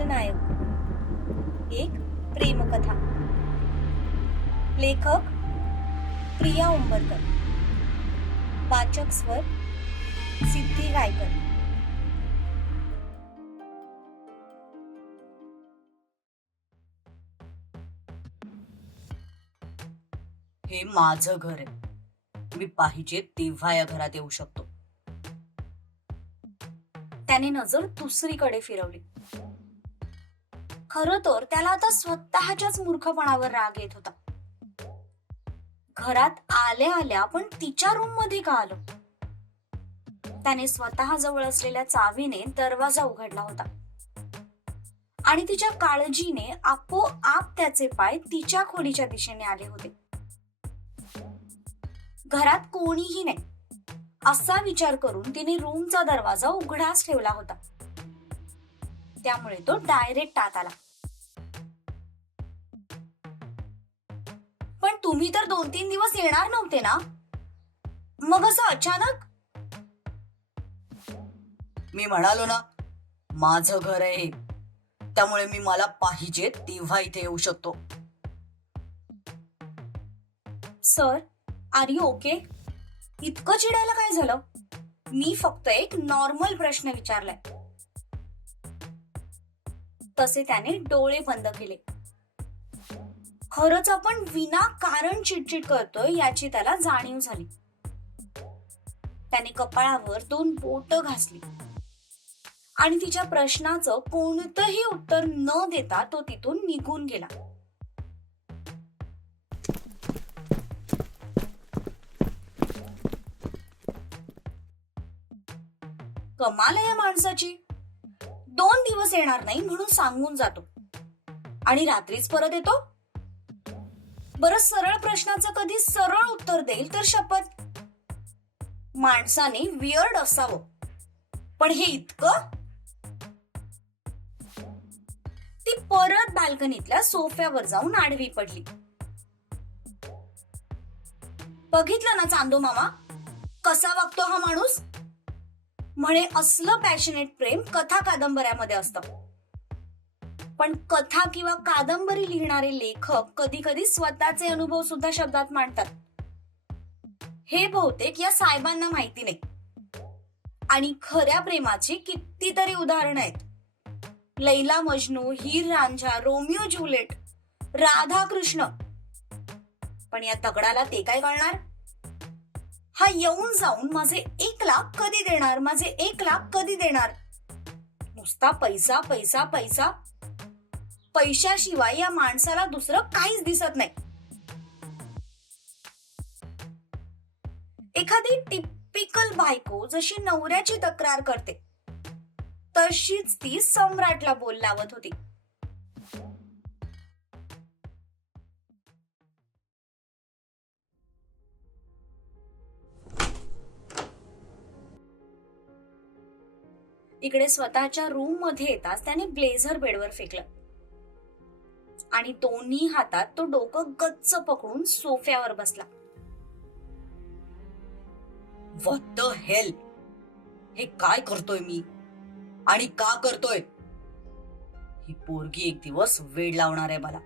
खलनायक एक प्रेमकथा. लेखक प्रिया उंबरकर. वाचक स्वर सिद्धी गायकर. हे माझं घर आहे. मी पाहिजे तेव्हा या घरात येऊ शकतो. त्याने नजर दुसरीकडे फिरवली. खर तर त्याला आता स्वतःच्याच मूर्खपणावर राग येत होता. घरात आल्या आल्या पण तिच्या रूममध्ये का आलो? त्याने स्वतः जवळ असलेल्या चावीने दरवाजा उघडला होता. आणि तिच्या काळजीने आपोआप त्याचे पाय तिच्या खोलीच्या दिशेने आले होते. घरात कोणीही नाही. असा विचार करून तिने रूमचा दरवाजा उघडाच ठेवला होता. त्यामुळे तो डायरेक्ट आत आला. पण तुम्ही तर दोन तीन दिवस येणार नव्हते ना? मग असं अचानक? मी म्हणालो ना माझं घर आहे. त्यामुळे मी मला पाहिजे तेव्हा इथे येऊ शकतो. सर आर यू ओके इतकं चिडायला काय झालं? मी फक्त एक नॉर्मल प्रश्न विचारलाय. तसे त्याने डोळे बंद केले. खरंच आपण विना कारण चिडचिड करतोय याची त्याला जाणीव झाली. त्याने कपाळावर दोन बोट घासली. आणि तिच्या प्रश्नाचं कोणतंही उत्तर न देता तो तिथून निघून गेला. कमाल आहे या माणसाची. दोन दिवस येणार नाही म्हणून सांगून जातो. आणि रात्रीच परत येतो. बरं सरळ प्रश्नाचं कधी सरळ उत्तर देईल तर शपथ? माणसाने वियर्ड असावं. पण हे इतकं? ती परत बाल्कनीतल्या सोफ्यावर जाऊन आडवी पडली. बघितलं ना चांदो मामा? कसा वागतो हा माणूस? म्हणे असलं पॅशनेट प्रेम कथा कादंबऱ्यामध्ये असतं. पण कथा किंवा कादंबरी लिहिणारे लेखक कधी कधी स्वतःचे अनुभव सुद्धा शब्दात मांडतात. हे बहुतेक या साहेबांना माहिती नाही. आणि खऱ्या प्रेमाची कितीतरी उदाहरणं आहेत. लैला मजनू हीर रांझा रोमिओ ज्युलेट राधा कृष्ण पण या तगडाला ते काय कळणार? हा येऊन जाऊन माझे एक लाख कधी देणार? माझे एक लाख कधी देणार? नुसता पैसा पैसा पैसा. पैशाशिवाय या माणसाला दुसरं काहीच दिसत नाही. एखादी टिपिकल बायको जशी नवऱ्याची तक्रार करते तशीच ती सम्राटला बोल लावत होती. इकडे स्वतःच्या रूममध्ये येताच त्याने ब्लेझर बेडवर फेकलं. आणि दोन्ही हातात तो डोकं गच्च पकडून सोफ्यावर बसला. द हेल हे काय करतोय मी? आणि का करतोय? ही पोरगी एक दिवस वेळ लावणार आहे मला.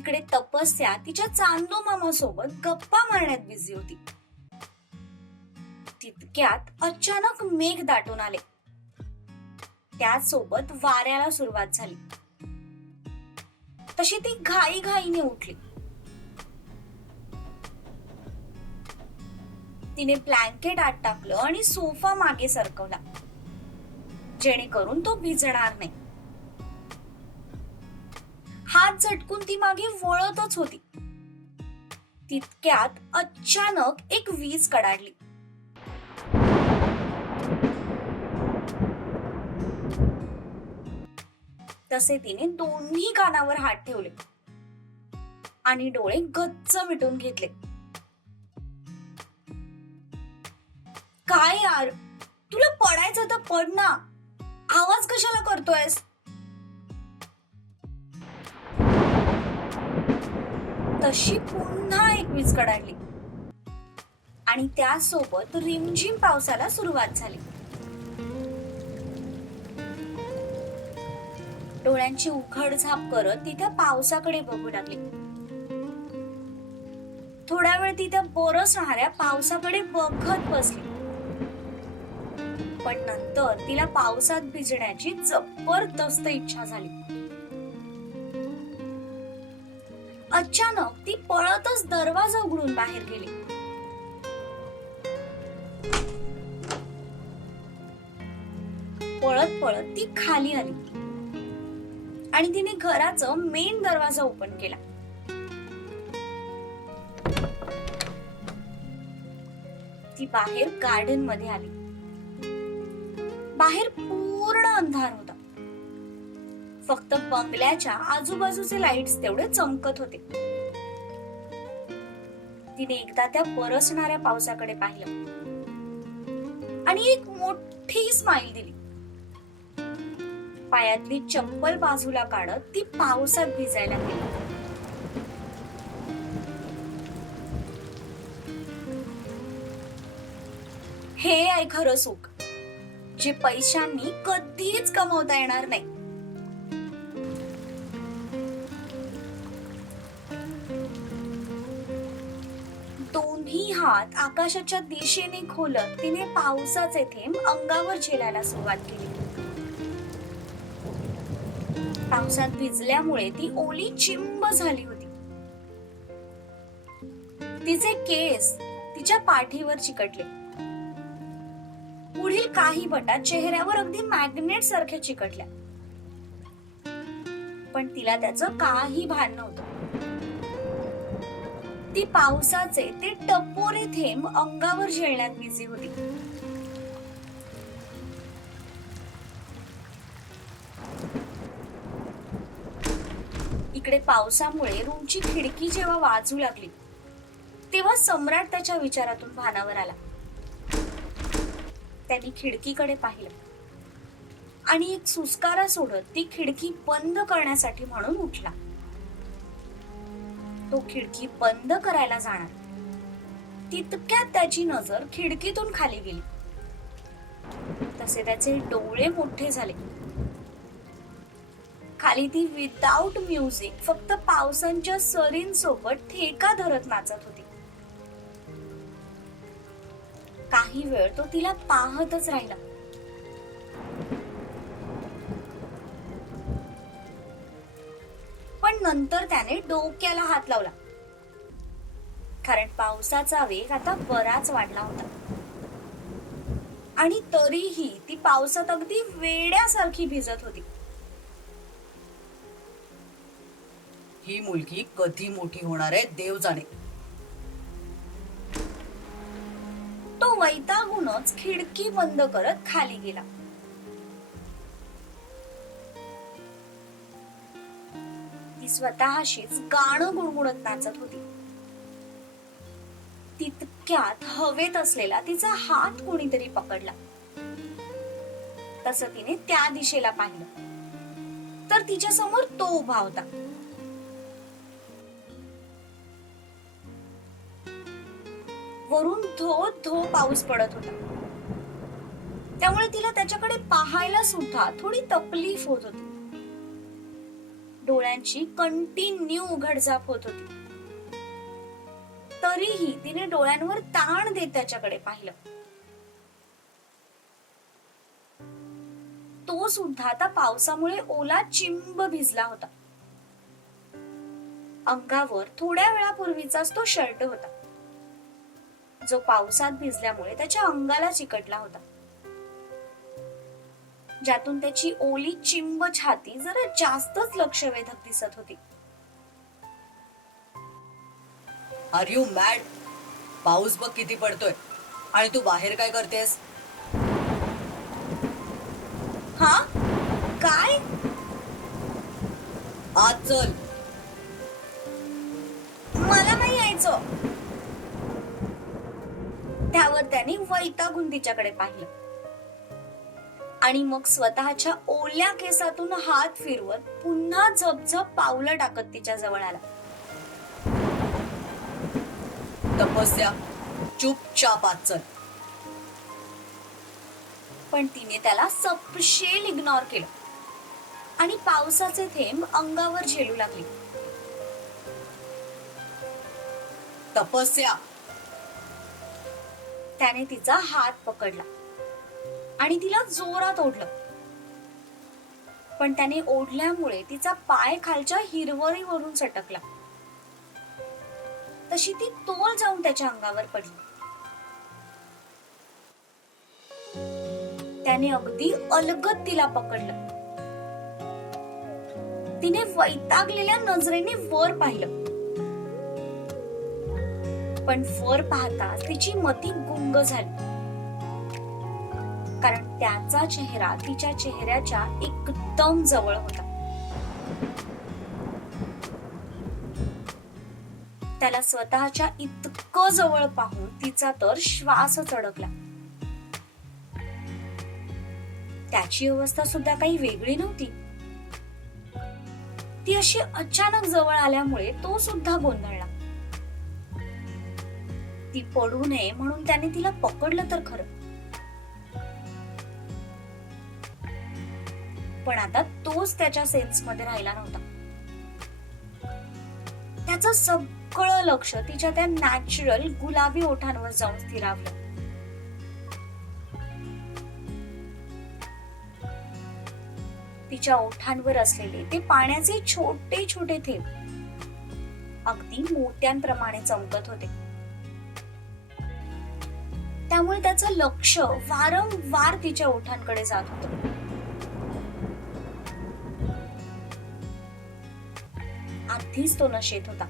इकडे तपस्या तिच्या चांदो मामा सोबत गप्पा मारण्यात बिझी होती. तितक्यात अचानक मेघ दाटून आले. त्यासोबत वाऱ्याला सुरुवात झाली. तशी ती घाई घाईने उठली. तिने ब्लँकेट आत टाकलं आणि सोफा मागे सरकवला. जेणेकरून तो भिजणार नाही. हात झटकून ती मागे वळतच होती. तितक्यात अचानक एक वीज कडाडली. तसे तिने दोन्ही कानावर हात ठेवले. आणि डोळे गच्च मिटून घेतले. काय यार? तुला पडायचं तर पड ना. आवाज कशाला करतोयस? तशी पुन्हा एक वीज कडाडली. आणि त्यासोबत रिमझिम पावसाला सुरुवात झाली. डोळ्यांची उघडझाप करत तिथं पावसाकडे बघू लागली. थोड्या वेळ तिथं त्या राहणाऱ्या पावसाकडे बघत बसली. पण नंतर तिला पावसात भिजण्याची जबरदस्त इच्छा झाली. अचानक ती पळतच दरवाजा उघडून बाहेर गेली. पळत पळत ती खाली आली. आणि तिने घराचं मेन दरवाजा ओपन केला. ती बाहेर गार्डनमध्ये आली. बाहेर पूर्ण अंधार होता. फक्त बंगल्याच्या आजूबाजूचे लाईट्स तेवढे चमकत होते. तिने एकदा त्या बरसणाऱ्या पावसाकडे पाहिलं. आणि एक मोठी स्माईल दिली. पायातली चप्पल बाजूला काढत ती पावसात भिजायला गेली. हे आहे खरं सुख. जे पैशांनी कधीच कमवता येणार नाही. हात आकाशाच्या दिशेने खोलत तिने पावसाचे थेंब अंगावर झेलायला सुरुवात केली. पावसात भिजल्यामुळे ती ओली चिंब झाली होती. तिचे केस तिच्या पाठीवर चिकटले. पुढील काही बटा चेहऱ्यावर अगदी मॅग्नेट सारख्या चिकटल्या. पण तिला त्याचं काही भान नव्हतं. ती पावसाचे ते टपोरे थेंब अंगावर झेलण्यात बिझी होती. इकडे पावसामुळे रूमची खिडकी जेव्हा वाजू लागली तेव्हा सम्राट त्याच्या विचारातून भानावर आला. त्यांनी खिडकीकडे पाहिलं. आणि एक सुस्कारा सोडत ती खिडकी बंद करण्यासाठी म्हणून उठला. तो खिडकी बंद करायला जाणार. तितक्यात त्याची नजर खिडकीतून खाली गेली. तसे त्याचे डोळे मोठे झाले. खाली ती विदाऊट म्युझिक फक्त पावसांच्या सरींसोबत ठेका धरत नाचत होती. काही वेळ तो तिला पाहतच राहिला. नंतर त्याने डोक्याला हात लावला. कारण पावसाचा वेग आता बराच वाढला होता. आणि तरीही ती पावसात अगदी वेड्यासारखी भिजत होती. ही मुलगी कधी मोठी होणार आहे देव जाणे. तो वैतागूनच खिडकी बंद करत खाली गेला. स्वतःशीच गाणं गुणगुणत नाचत होती. तितक्यात हवेत असलेला तिचा हात कोणीतरी पकडला. तस तिने त्या दिशेला पाहिलं. तर तिच्या समोर तो उभा होता. वरून धो धो पाऊस पडत होता. त्यामुळे तिला त्याच्याकडे पाहायला सुद्धा थोडी तकलीफ होत होती. डोळ्यांची कंटिन्यू उघडझाप होत होती. तरीही तिने डोळ्यांवर ताण देत त्याच्याकडे पाहिलं. तो सुद्धा आता पावसामुळे ओला चिंब भिजला होता. अंगावर थोड्या वेळापूर्वीचाच तो शर्ट होता. जो पावसात भिजल्यामुळे त्याच्या अंगाला चिकटला होता. ज्यातून त्याची ओली चिंब छाती जरा जास्तच लक्षवेधक दिसत होती. आर यू मॅड पाऊस बघ किती पडतोय. आणि तू बाहेर काय करतेस? हा? काय? आज चल. मला नाही यायचं. त्यावर त्याने वैतागून तिच्याकडे पाहिलं. आणि मग स्वतःच्या ओल्या केसातून हात फिरवत पुन्हा झपझप पावलं टाकत तिच्या जवळ आला तपस्या चुपचाप चल. पण तिने त्याला सपशेल इग्नोर केलं. आणि पावसाचे थेंब अंगावर झेलू लागले. तपस्या. त्याने तिचा हात पकडला. आणि तिला जोरात ओढलं. पण त्याने ओढल्यामुळे तिचा पाय खालच्या हिरवळीवरून सटकला. तशी ती तोल जाऊन त्याच्या अंगावर पडली. त्याने अगदी अलगत तिला पकडलं. तिने वैतागलेल्या नजरेने वर पाहिलं. पण वर पाहता तिची मती गुंग झाली. त्याचा चेहरा तिच्या चेहऱ्याच्या एकदम जवळ होता. त्याला स्वतःच्या इतकं जवळ पाहून तिचा तर श्वास अडकला त्याची अवस्था सुद्धा काही वेगळी नव्हती. ती अशी अचानक जवळ आल्यामुळे तो सुद्धा गोंधळला. ती पडू नये म्हणून त्याने तिला पकडलं तर खरं. पण आता तोच त्याच्या सेन्समध्ये राहिला नव्हता. त्याचं सगळं लक्ष तिच्या त्या नॅचरल गुलाबी ओठांवर जाऊन स्थिरावलं. तिच्या ओठांवर असलेले ते पाण्याचे छोटे छोटे थेंब अगदी मोत्यांप्रमाणे चमकत होते. त्यामुळे त्याचं लक्ष वारंवार तिच्या ओठांकडे जात होतं. आधीच तो नशेत होता.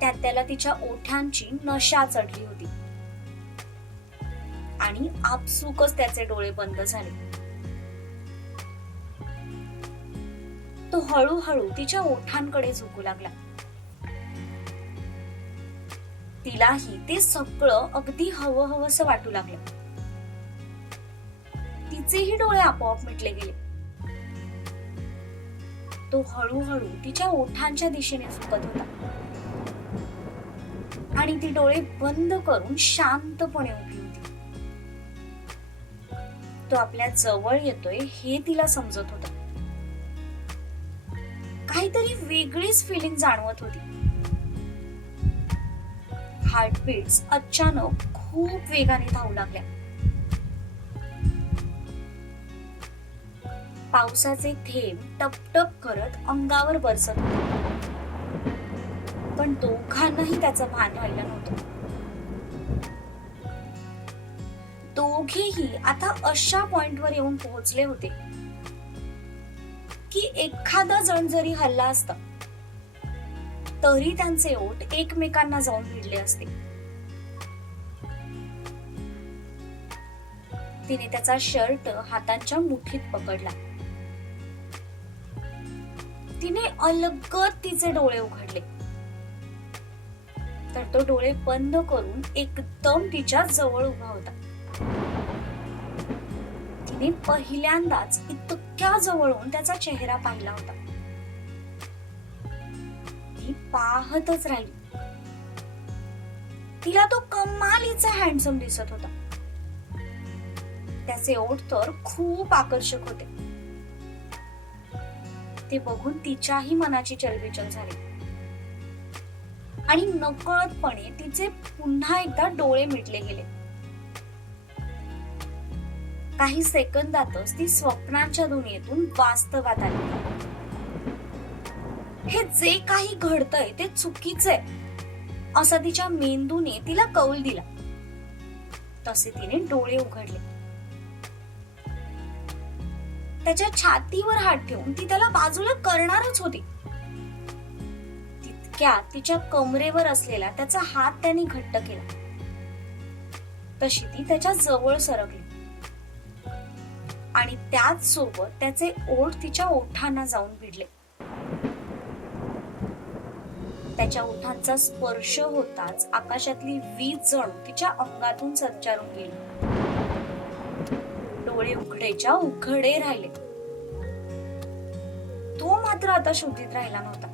त्यात त्याला तिच्या ओठांची नशा चढली होती. आणि आपसुकच त्याचे डोळे बंद झाले. तो हळूहळू तिच्या ओठांकडे झुकू लागला. तिलाही ते सगळं अगदी हवं हवस वाटू लागलं. तिचेही डोळे आपोआप मिटले गेले. तो हळूहळू तिच्या ओठांच्या दिशेने झुकत होता. आणि ती डोळे बंद करून शांतपणे उभी होती. तो आपल्या जवळ येतोय हे तिला समजत होत. काहीतरी वेगळीच फिलिंग जाणवत होती. हार्टबीट्स अचानक खूप वेगाने धावू लागल्या. पावसाचे थेंब टपटप करत अंगावर बरसत होते. पण दोघांनाही त्याचं भान राहिलं नव्हतं. दोघेही आता अशा पॉइंटवर येऊन पोहोचले होते की एखादा जण जरी हल्ला असता तरी त्यांचे ओट एकमेकांना जाऊन भिडले असते. तिने त्याचा शर्ट हातांच्या मुठीत पकडला. तिने अलगद तिचे डोळे उघडले. तर तो डोळे बंद करून एकदम तिच्या जवळ उभा होता. तिने पहिल्यांदाच इतक्या जवळून त्याचा चेहरा पाहिला होता. ती पाहतच राहिली. तिला तो कमालीचा हँडसम दिसत होता. त्याचे ओठ तर खूप आकर्षक होते. ते बघून तिच्याही मनाची चलबिचल झाली. आणि नकळतपणे तिचे पुन्हा एकदा डोळे मिटले गेले. काही सेकंदातच ती स्वप्नांच्या दुनियेतून वास्तवात आली. हे जे काही घडतंय ते चुकीचे असा तिच्या मेंदूने तिला कौल दिला. तसे तिने डोळे उघडले. त्याच्या छातीवर हात ठेवून ती त्याला बाजूला करणारच होती. तितक्या तिच्या कमरेवर असलेला त्याचा हात त्याने घट्ट केला. तशी ती त्याच्याजवळ सरकली. आणि त्याच सोबत त्याचे ओठ तिच्या ओठांना जाऊन भिडले. त्याच्या ओठांचा स्पर्श होताच आकाशातली वीज जणू तिच्या अंगातून संचारून गेली. डोळे उघडेच्या उघडे राहिले. तो मात्र आता शोधित राहिला नव्हता.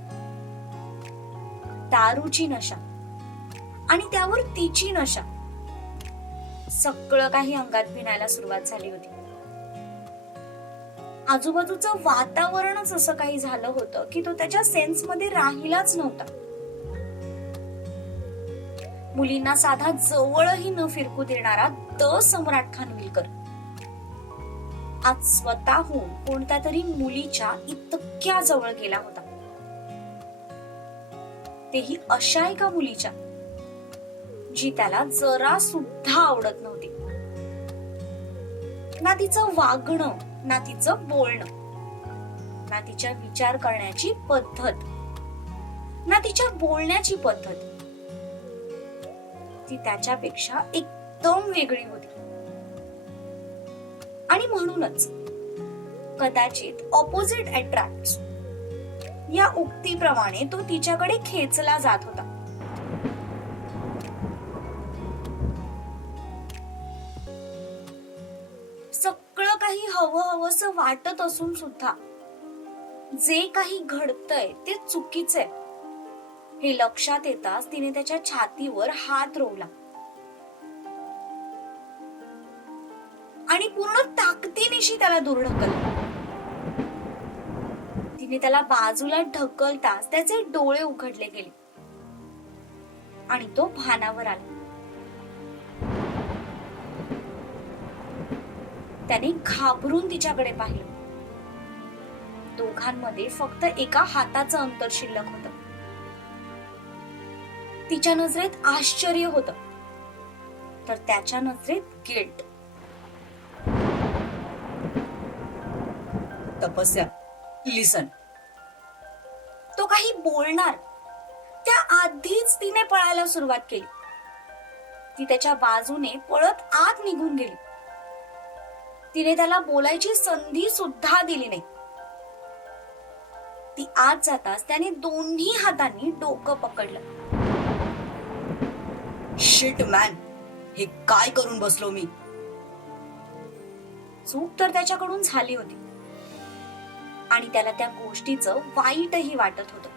दारूची नशा आणि त्यावर तिची नशा. सगळं काही अंगात भिनायला सुरुवात झाली होती. आजूबाजूचं वातावरणच असं काही झालं होतं की तो त्याच्या सेन्समध्ये राहिलाच नव्हता. मुलींना साधा जवळही न फिरकू देणारा द सम्राट खानविलकर. आज स्वतःहून कोणत्या तरी मुलीच्या इतक्या जवळ गेला होता. तेही अशा एका मुलीच्या जी त्याला जरा सुद्धा आवडत नव्हती. ना तिचं वागणं ना तिचं बोलणं ना तिच्या विचार करण्याची पद्धत ना तिच्या बोलण्याची पद्धत ती त्याच्यापेक्षा एकदम वेगळी होती. आणि म्हणूनच कदाचित ऑपोजिट अट्रॅक्ट या उक्तीप्रमाणे तो तिच्याकडे खेचला जात होता. सगळं काही हवं हवंस वाटत असून सुद्धा जे काही घडतंय ते चुकीचे हे लक्षात येताच तिने त्याच्या छातीवर हात रोवला. आणि पूर्ण ताकदीनिशी त्याला दूर ढकललं तिने त्याला बाजूला ढकलताच त्याचे डोळे उघडले गेले. आणि तो भानावर आला. त्याने घाबरून तिच्याकडे पाहिलं. दोघांमध्ये फक्त एका हाताचं अंतर शिल्लक होत. तिच्या नजरेत आश्चर्य होत. तर त्याच्या नजरेत गिल्ट तपस्या. लिसन तो काही बोलणार. त्या आधीच तिने पळायला सुरुवात केली. ती त्याच्या बाजूने पळत आत निघून गेली. तिने त्याला बोलायची संधी सुद्धा दिली नाही. ती आत जाताच त्याने दोन्ही हातांनी डोकं पकडलं. शिट मॅन हे काय करून बसलो मी? चूक तर त्याच्याकडून झाली होती. आणि त्याला त्या गोष्टीचं वाईटही वाटत होतं.